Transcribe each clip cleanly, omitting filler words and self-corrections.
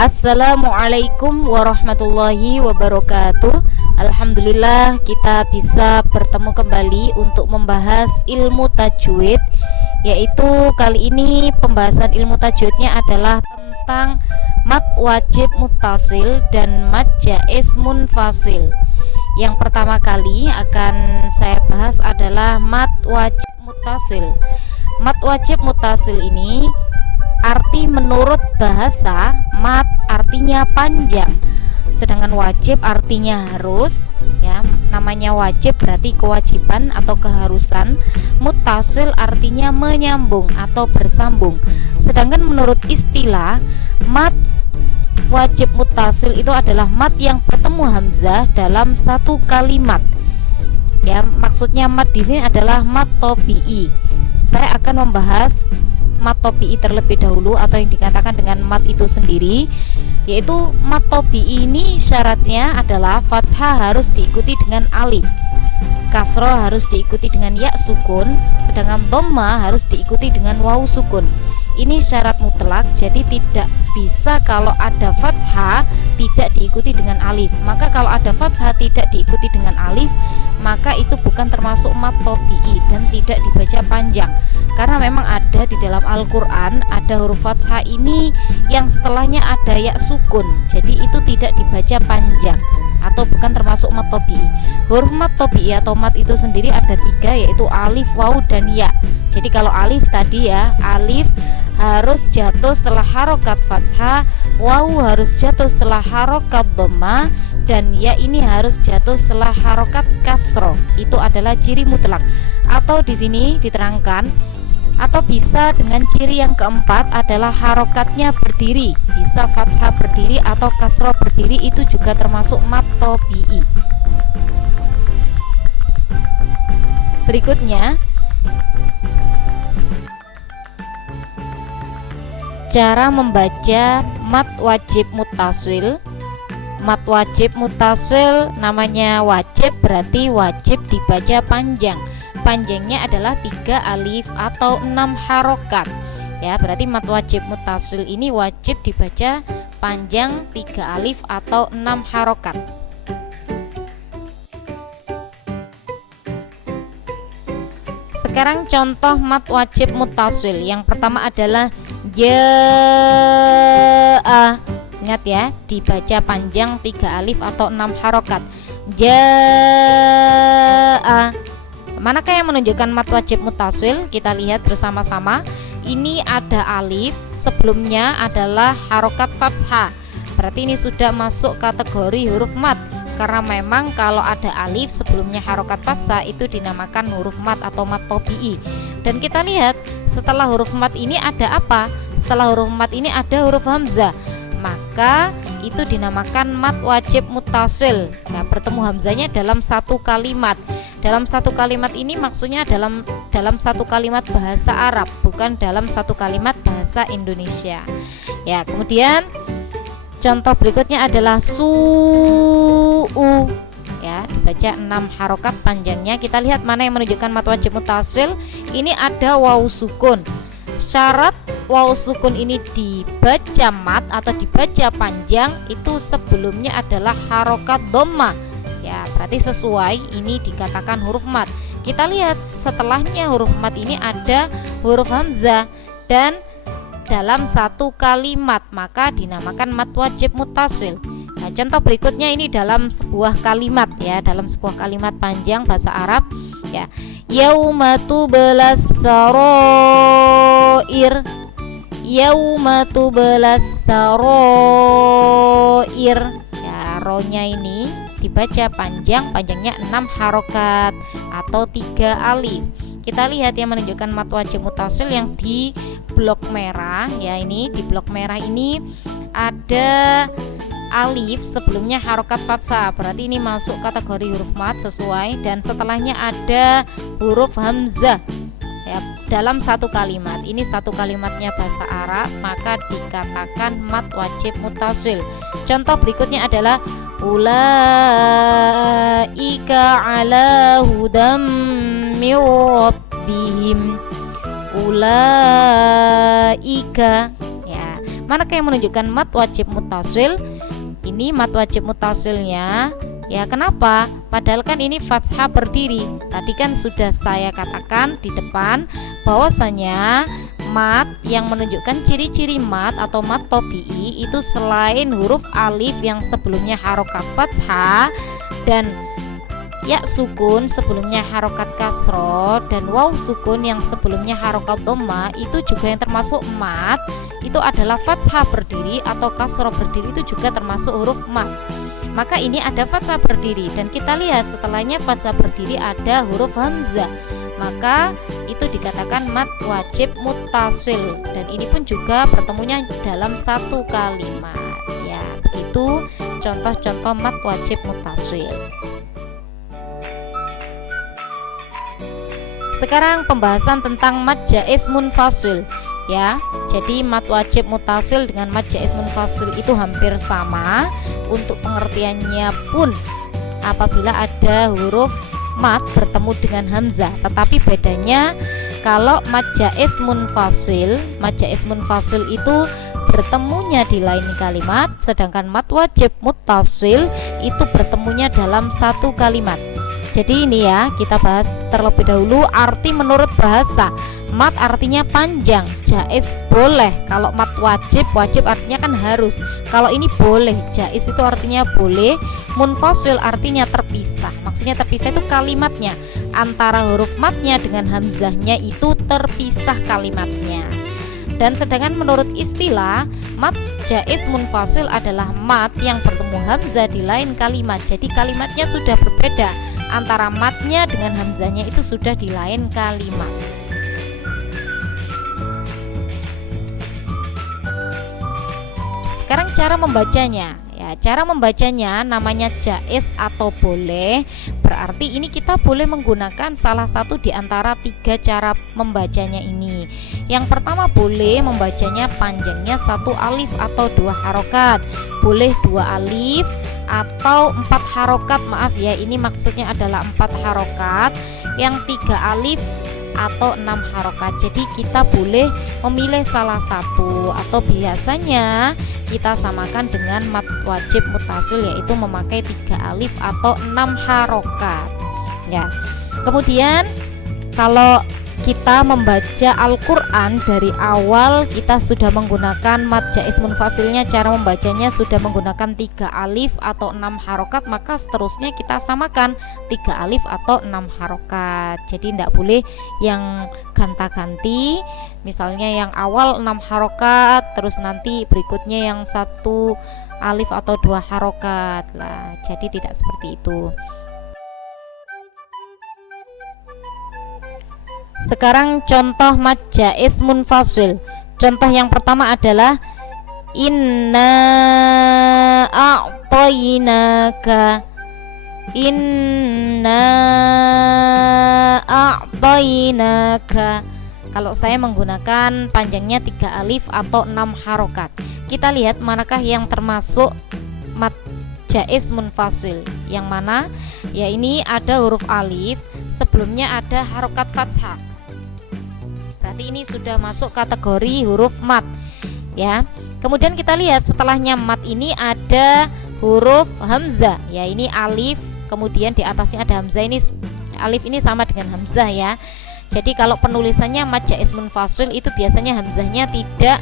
Assalamualaikum warahmatullahi wabarakatuh. Alhamdulillah kita bisa bertemu kembali untuk membahas ilmu tajwid, yaitu kali ini pembahasan ilmu tajwidnya adalah tentang mad wajib muttasil dan mad jaiz munfasil. Yang pertama kali akan saya bahas adalah mad wajib muttasil. Mad wajib muttasil ini arti menurut bahasa, mad artinya panjang, sedangkan wajib artinya harus, ya. Namanya wajib berarti kewajiban atau keharusan. Muttasil artinya menyambung atau bersambung. Sedangkan menurut istilah, mad wajib muttasil itu adalah mad yang bertemu hamzah dalam satu kalimat. Ya, maksudnya mad di sini adalah mad tabi'i. Saya akan membahas mad tabi'i terlebih dahulu, atau yang dikatakan dengan mad itu sendiri, yaitu mad tabi'i ini syaratnya adalah fathah harus diikuti dengan alif, kasroh harus diikuti dengan ya sukun, sedangkan dhamma harus diikuti dengan waw sukun. Ini syarat mutlak, jadi tidak bisa kalau ada fathah tidak diikuti dengan alif. Maka kalau ada fathah tidak diikuti dengan alif, maka itu bukan termasuk mad tabi'i dan tidak dibaca panjang. Karena memang ada di dalam Al-Quran ada huruf fathah ini yang setelahnya ada ya sukun, jadi itu tidak dibaca panjang atau bukan termasuk mad tabi'i. Huruf mad tabi'i atau mad itu sendiri ada tiga, yaitu alif, waw, dan ya. Jadi kalau alif tadi ya, alif harus jatuh setelah harokat fathah, waw harus jatuh setelah harokat dhamma, dan ya ini harus jatuh setelah harokat kasroh. Itu adalah ciri mutlak. Atau di sini diterangkan, atau bisa dengan ciri yang keempat adalah harokatnya berdiri, bisa fathah berdiri atau kasroh berdiri, itu juga termasuk mad tabi'i. Berikutnya, cara membaca mad wajib muttasil. Mad wajib muttasil namanya wajib berarti wajib dibaca panjang. Panjangnya adalah 3 alif atau 6 harokat. Ya, berarti mad wajib muttasil ini wajib dibaca panjang 3 alif atau 6 harokat. Sekarang contoh mad wajib muttasil. Yang pertama adalah jaa. Ingat ya, dibaca panjang 3 alif atau 6 harokat. Jaa. Manakah yang menunjukkan mad wajib muttasil? Kita lihat bersama-sama. Ini ada alif, sebelumnya adalah harokat fathah. Berarti ini sudah masuk kategori huruf mad. Karena memang kalau ada alif sebelumnya harokat fathah itu dinamakan huruf mad atau mad tabi'i. Dan kita lihat setelah huruf mad ini ada apa? Setelah huruf mad ini ada huruf hamzah. Maka itu dinamakan mad wajib muttasil. Nah, bertemu hamzahnya dalam satu kalimat. Dalam satu kalimat ini maksudnya dalam satu kalimat bahasa Arab, bukan dalam satu kalimat bahasa Indonesia. Ya, kemudian contoh berikutnya adalah su'u. Ya, dibaca 6 harokat panjangnya. Kita lihat mana yang menunjukkan mad wajib muttasil. Ini ada waw sukun. Syarat waw sukun ini dibaca mad atau dibaca panjang itu sebelumnya adalah harokat dhamma. Ya, berarti sesuai, ini dikatakan huruf mad. Kita lihat setelahnya huruf mad ini ada huruf hamzah dan dalam satu kalimat, maka dinamakan mad wajib muttasil. Nah, contoh berikutnya ini dalam sebuah kalimat ya, dalam sebuah kalimat panjang bahasa Arab ya. Yauma tubelas saroir. Yauma tubelas saroir. Ya, ronya ini dibaca panjang, panjangnya 6 harokat atau 3 alif. Kita lihat yang menunjukkan mad wajib muttasil yang di blok merah ya, ini di blok merah ini ada alif sebelumnya harokat fathah, berarti ini masuk kategori huruf mad sesuai, dan setelahnya ada huruf hamzah ya, dalam satu kalimat. Ini satu kalimatnya bahasa Arab, maka dikatakan mad wajib muttasil. Contoh berikutnya adalah ulaika ala hudam mir rabbihim. Ulaika ya, Manakah yang menunjukkan mat wajib muttasil? Ini mat wajib muttasilnya. Ya, kenapa? Padahal kan ini fathah berdiri. Tadi kan sudah saya katakan di depan bahwasanya mat yang menunjukkan ciri-ciri mat atau mat tabi'i itu selain huruf alif yang sebelumnya harokat fathah dan ya sukun sebelumnya harokat kasro dan waw sukun yang sebelumnya harokat dhamma, itu juga yang termasuk mat. Itu adalah fathah berdiri atau kasro berdiri, itu juga termasuk huruf mat. Maka ini ada fathah berdiri dan kita lihat setelahnya fathah berdiri ada huruf hamzah, maka itu dikatakan mat wajib muttasil dan ini pun juga bertemunya dalam satu kalimat. Ya, begitu contoh-contoh mat wajib muttasil. Sekarang pembahasan tentang mat jaiz munfasil. Ya, jadi mat wajib muttasil dengan mat jaiz munfasil itu hampir sama. Untuk pengertiannya pun apabila ada huruf mat bertemu dengan hamzah, tetapi bedanya kalau mat jaiz munfasil itu bertemunya di lain kalimat, sedangkan mat wajib muttasil itu bertemunya dalam satu kalimat. Jadi ini ya, kita bahas terlebih dahulu arti menurut bahasa. Mat artinya panjang, jaiz boleh. Kalau mat wajib artinya kan harus. Kalau ini boleh, jaiz itu artinya boleh. Munfasil artinya terpisah. Maksudnya terpisah itu kalimatnya. Antara huruf matnya dengan hamzahnya itu terpisah kalimatnya. Dan sedangkan menurut istilah, mat jaiz munfasil adalah mat yang bertemu hamzah di lain kalimat. Jadi kalimatnya sudah berbeda. Antara matnya dengan hamzahnya itu sudah di lain kalimat. Sekarang cara membacanya. Ya, cara membacanya namanya jaiz atau boleh. Berarti ini kita boleh menggunakan salah satu di antara tiga cara membacanya ini. Yang pertama boleh membacanya panjangnya satu alif atau dua harokat. Boleh dua alif atau 4 harokat, maaf ya, ini maksudnya adalah 4 harokat, yang 3 alif atau 6 harokat. Jadi kita boleh memilih salah satu, atau biasanya kita samakan dengan mat wajib muttasil, yaitu memakai 3 alif atau 6 harokat ya. Kemudian kalau kita membaca Al-Quran dari awal kita sudah menggunakan mat jaiz munfasilnya, cara membacanya sudah menggunakan 3 alif atau 6 harokat, maka seterusnya kita samakan 3 alif atau 6 harokat. Jadi tidak boleh yang ganta-ganti, misalnya yang awal 6 harokat terus nanti berikutnya yang 1 alif atau 2 harokat lah. Jadi tidak seperti itu. Sekarang contoh mat jaiz munfasil. Contoh yang pertama adalah inna a'tainaka. Inna a'tainaka. Kalau saya menggunakan panjangnya 3 alif atau 6 harokat. Kita lihat manakah yang termasuk mat jaiz munfasil. Yang mana? Ya, ini ada huruf alif, sebelumnya ada harokat fathah. Berarti ini sudah masuk kategori huruf mat ya. Kemudian kita lihat setelahnya mat ini ada huruf hamzah ya, ini alif, kemudian di atasnya ada hamzah. Ini alif ini sama dengan hamzah ya. Jadi kalau penulisannya mat jaiz munfasil itu biasanya hamzahnya tidak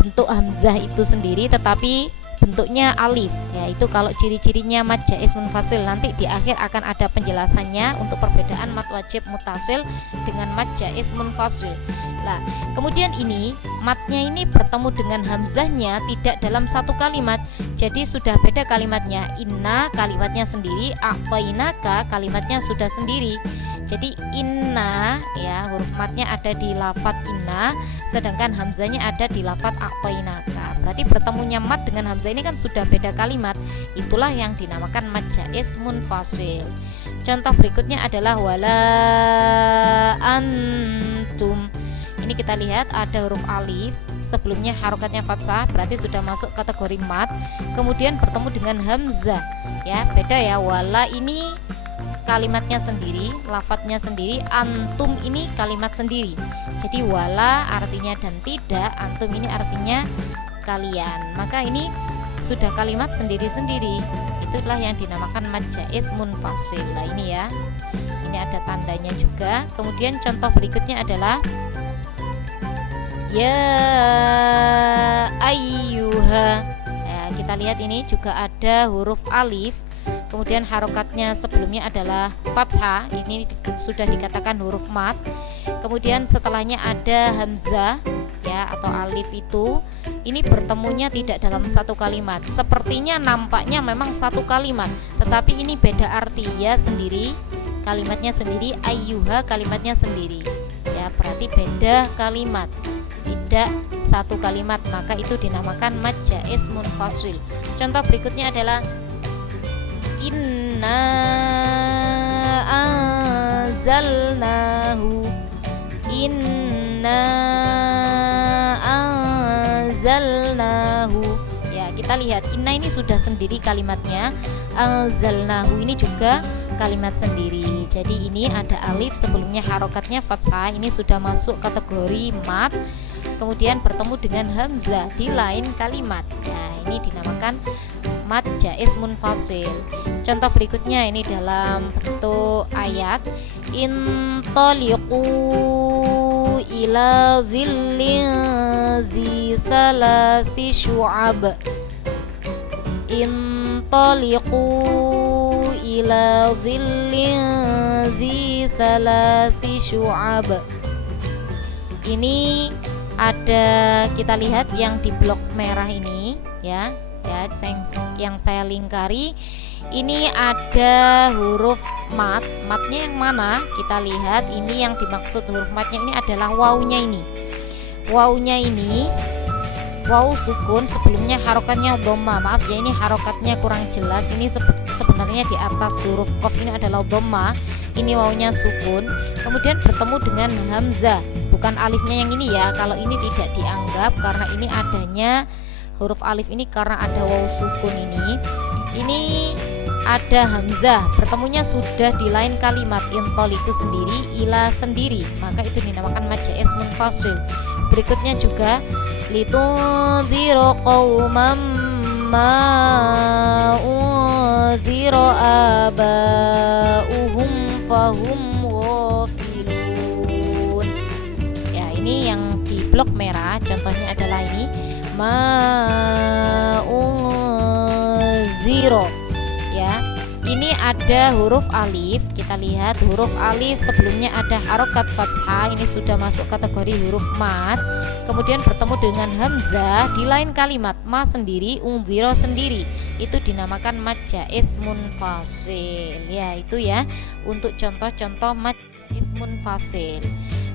bentuk hamzah itu sendiri, tetapi bentuknya alif ya. Itu kalau ciri-cirinya mat jaiz munfasil. Nanti di akhir akan ada penjelasannya untuk perbedaan mat wajib muttasil dengan mat jaiz munfasil. Nah, kemudian ini matnya ini bertemu dengan hamzahnya tidak dalam satu kalimat. Jadi sudah beda kalimatnya. Inna kalimatnya sendiri, a'tainaka kalimatnya sudah sendiri. Jadi inna ya, huruf matnya ada di lafadz inna, sedangkan hamzahnya ada di lafadz a'tainaka. Berarti bertemunya mat dengan hamzah ini kan sudah beda kalimat. Itulah yang dinamakan mat jaiz munfasil. Contoh berikutnya adalah wala antum. Ini kita lihat ada huruf alif, sebelumnya harokatnya fathah, berarti sudah masuk kategori mat. Kemudian bertemu dengan hamzah ya, beda ya. Wala ini kalimatnya sendiri, lafadznya sendiri, antum ini kalimat sendiri. Jadi wala artinya dan tidak, antum ini artinya sekalian. Maka ini sudah kalimat sendiri-sendiri. Itulah yang dinamakan mad jaiz munfasil. Nah ini ya, ini ada tandanya juga. Kemudian contoh berikutnya adalah ya ayyuha. Nah, kita lihat ini juga ada huruf alif, kemudian harokatnya sebelumnya adalah fathah. Ini sudah dikatakan huruf mad. Kemudian setelahnya ada hamzah ya, atau alif itu. Ini bertemunya tidak dalam satu kalimat. Sepertinya nampaknya memang satu kalimat, tetapi ini beda arti ya, sendiri. Kalimatnya sendiri, ayyuha kalimatnya sendiri. Ya, berarti beda kalimat, tidak satu kalimat, maka itu dinamakan mad jaiz munfasil. Contoh berikutnya adalah inna anzalnahu. Inna anzalnahu. Ya, kita lihat inna ini sudah sendiri kalimatnya, anzalnahu ini juga kalimat sendiri. Jadi ini ada alif sebelumnya harokatnya fathah, ini sudah masuk kategori mad. Kemudian bertemu dengan hamzah di lain kalimat. Nah, ini dinamakan mad jaiz munfasil. Contoh berikutnya ini dalam bentuk ayat, intaliqu ila zillin dzi thalathi syu'ab. Intaliqu ila zillin dzi thalathi syu'ab. Ini ada, kita lihat yang di blok merah ini ya, yang saya lingkari ini ada huruf mat. Matnya yang mana? Kita lihat ini yang dimaksud huruf matnya ini adalah wawunya ini. Wawunya ini waw sukun, sebelumnya harokatnya dhamma. Maaf ya, ini harokatnya kurang jelas. Ini sebenarnya di atas huruf qaf ini adalah dhamma, ini wawunya sukun. Kemudian bertemu dengan hamzah, bukan alifnya yang ini ya. Kalau ini tidak dianggap karena ini adanya huruf alif ini karena ada waw sukun ini. Ini ada hamzah, bertemunya sudah di lain kalimat, intoliku sendiri, ila sendiri, maka itu dinamakan mad jaiz munfasil. Berikutnya juga litunziru qauman ma unziru abauhum fahum ghafilun. Ya, ini yang di blok merah contohnya adalah ini ma unziru ya. Ini ada huruf alif, kita lihat huruf alif sebelumnya ada harokat fathah, ini sudah masuk kategori huruf mad. Kemudian bertemu dengan hamzah di lain kalimat, ma sendiri, unziro sendiri, itu dinamakan mad jaiz munfasil. Ya, itu ya untuk contoh-contoh mad jaiz munfasil.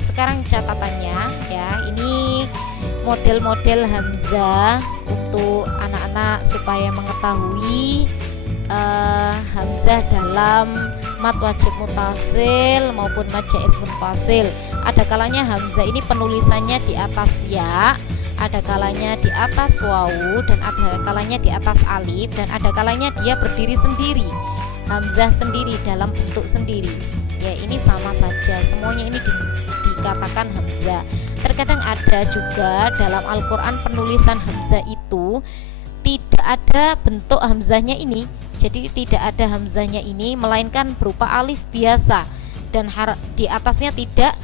Sekarang catatannya ya, ini model-model hamzah untuk anak-anak supaya mengetahui hamzah dalam mad wajib mutasil maupun mad jaiz munfasil. Ada kalanya hamzah ini penulisannya di atas ya, ada kalanya di atas wawu, dan ada kalanya di atas alif, dan ada kalanya dia berdiri sendiri, hamzah sendiri dalam bentuk sendiri. Ya, ini sama saja, semuanya ini dikatakan hamzah. Terkadang ada juga dalam Al-Quran penulisan hamzah itu tidak ada bentuk hamzahnya ini, jadi tidak ada hamzahnya ini, melainkan berupa alif biasa, dan di atasnya tidak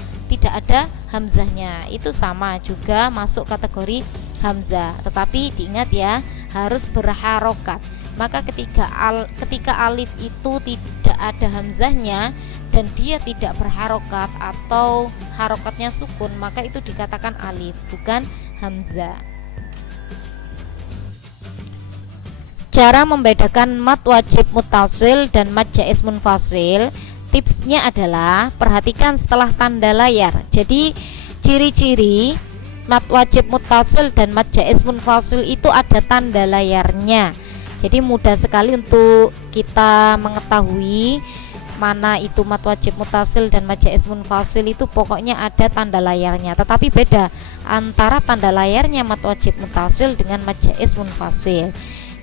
ada hamzahnya. Itu sama juga masuk kategori hamzah, tetapi diingat ya, harus berharokat. Maka ketika alif itu tidak ada hamzahnya dan dia tidak berharokat atau harokatnya sukun, maka itu dikatakan alif, bukan hamzah. Cara membedakan mad wajib mutasil dan mad jaiz munfasil, tipsnya adalah perhatikan setelah tanda layar. Jadi ciri-ciri mad wajib mutasil dan mad jaiz munfasil itu ada tanda layarnya. Jadi mudah sekali untuk kita mengetahui mana itu mad wajib mutasil dan mad jaiz munfasil, itu pokoknya ada tanda layarnya. Tetapi beda antara tanda layarnya mad wajib mutasil dengan mad jaiz munfasil.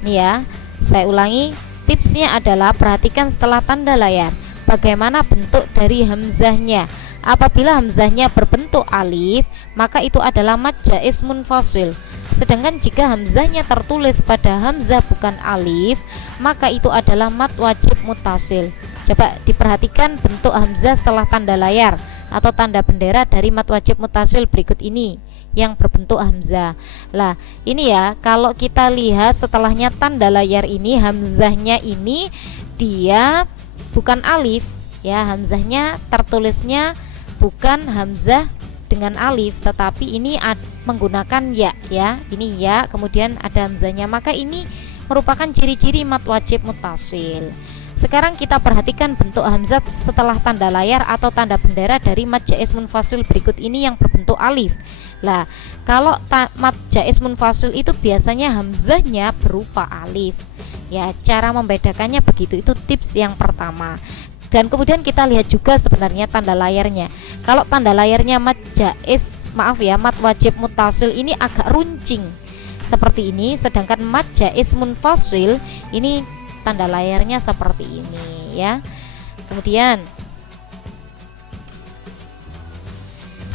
Ini ya, saya ulangi, tipsnya adalah perhatikan setelah tanda layar bagaimana bentuk dari hamzahnya. Apabila hamzahnya berbentuk alif, maka itu adalah mad jaiz munfasil. Sedangkan jika hamzahnya tertulis pada hamzah bukan alif, maka itu adalah mad wajib muttasil. Coba diperhatikan bentuk hamzah setelah tanda layar atau tanda bendera dari mad wajib muttasil berikut ini yang berbentuk hamzah. Lah, ini ya, kalau kita lihat setelahnya tanda layar ini, hamzahnya ini dia bukan alif ya, hamzahnya tertulisnya bukan hamzah dengan alif, tetapi ini menggunakan ya, ini ya, kemudian ada hamzahnya, maka ini merupakan ciri-ciri mad wajib muttasil. Sekarang kita perhatikan bentuk hamzah setelah tanda layar atau tanda bendera dari mad jaiz munfasil berikut ini yang berbentuk alif. Lah, kalau mad jaiz munfasil itu biasanya hamzahnya berupa alif. Ya, cara membedakannya begitu, itu tips yang pertama. Dan kemudian kita lihat juga sebenarnya tanda layarnya. Kalau tanda layarnya mad wajib muttasil ini agak runcing seperti ini, sedangkan mad jaiz munfasil ini tanda layarnya seperti ini ya. Kemudian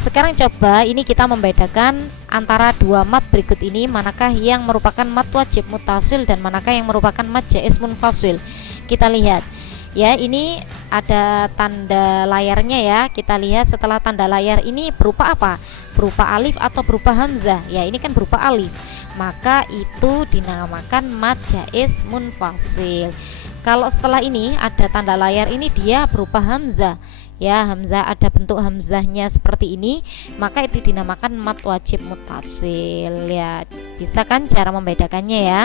sekarang coba ini kita membedakan antara dua mad berikut ini, manakah yang merupakan mad wajib muttasil dan manakah yang merupakan mad jaiz munfasil. Kita lihat ya, ini ada tanda layarnya ya. Kita lihat setelah tanda layar ini berupa apa? Berupa alif atau berupa hamzah? Ya, ini kan berupa alif, maka itu dinamakan mad jaiz munfasil. Kalau setelah ini ada tanda layar ini dia berupa hamzah ya, hamzah ada bentuk hamzahnya seperti ini, maka itu dinamakan mad wajib muttasil ya. Bisa kan cara membedakannya ya.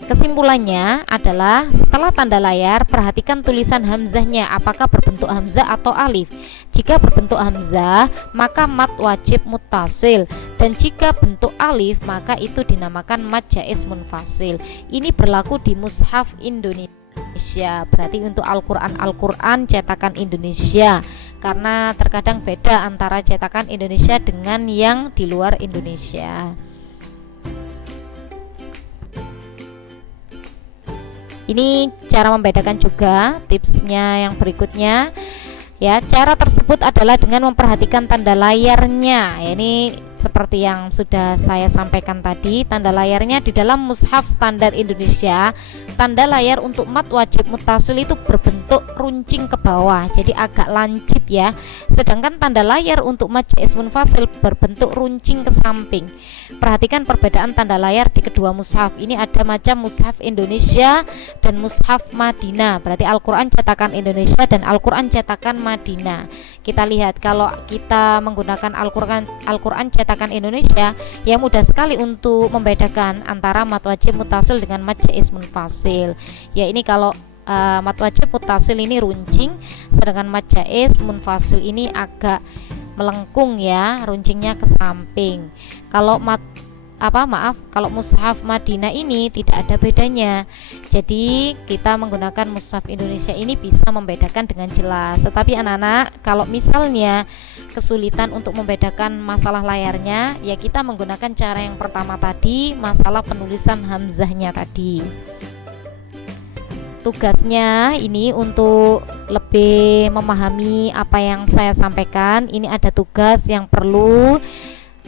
Kesimpulannya adalah setelah tanda layar perhatikan tulisan hamzahnya apakah berbentuk hamzah atau alif. Jika berbentuk hamzah maka mad wajib muttasil, dan jika bentuk alif maka itu dinamakan mad jaiz munfasil. Ini berlaku di mushaf Indonesia, berarti untuk Al-Quran cetakan Indonesia, karena terkadang beda antara cetakan Indonesia dengan yang di luar Indonesia. Ini cara membedakan juga tipsnya yang berikutnya ya. Cara tersebut adalah dengan memperhatikan tanda layarnya ya, ini seperti yang sudah saya sampaikan tadi, tanda layarnya di dalam mushaf standar Indonesia, tanda layar untuk mad wajib muttasil itu berbentuk runcing ke bawah, jadi agak lancip ya. Sedangkan tanda layar untuk mad jaiz munfasil berbentuk runcing ke samping. Perhatikan perbedaan tanda layar di kedua mushaf. Ini ada macam mushaf Indonesia dan mushaf Madinah, berarti Al-Quran cetakan Indonesia dan Al-Quran cetakan Madinah. Kita lihat kalau kita menggunakan Al-Quran cetakan Indonesia, ya mudah sekali untuk membedakan antara mad wajib muttasil dengan mad jaiz munfasil. Ya, ini kalau mad wajib muttasil ini runcing, sedangkan mad jaiz munfasil ini agak melengkung ya, runcingnya ke samping. Kalau kalau mushaf Madinah ini tidak ada bedanya. Jadi kita menggunakan mushaf Indonesia ini bisa membedakan dengan jelas. Tetapi anak-anak, kalau misalnya kesulitan untuk membedakan masalah layarnya, ya kita menggunakan cara yang pertama tadi, masalah penulisan hamzahnya tadi. Tugasnya ini untuk lebih memahami apa yang saya sampaikan, ini ada tugas yang perlu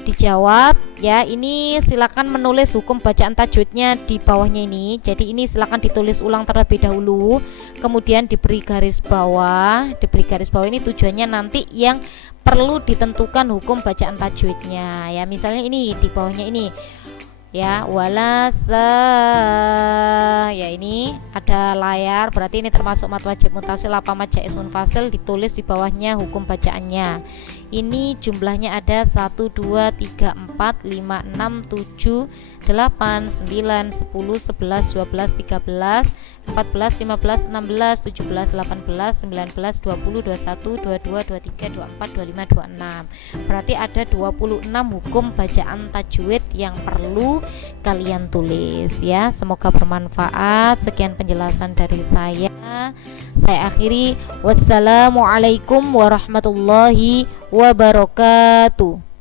dijawab ya. Ini silakan menulis hukum bacaan tajwidnya di bawahnya ini. Jadi ini silakan ditulis ulang terlebih dahulu, kemudian diberi garis bawah. Diberi garis bawah ini tujuannya nanti yang perlu ditentukan hukum bacaan tajwidnya ya. Misalnya ini di bawahnya ini ya, ya ini ada layar, berarti ini termasuk mad wajib muttasil apa mad jaiz munfasil, ditulis di bawahnya hukum bacaannya. Ini jumlahnya ada 1, 2, 3, 4, 5, 6, 7, 8, 9, 10, 11, 12, 13, 14, 15, 16, 17, 18, 19, 20, 21, 22, 23, 24, 25, 26. Berarti ada 26 hukum bacaan tajwid yang perlu kalian tulis ya. Semoga bermanfaat. Sekian penjelasan dari saya. Saya akhiri. Wassalamualaikum warahmatullahi wabarakatuh.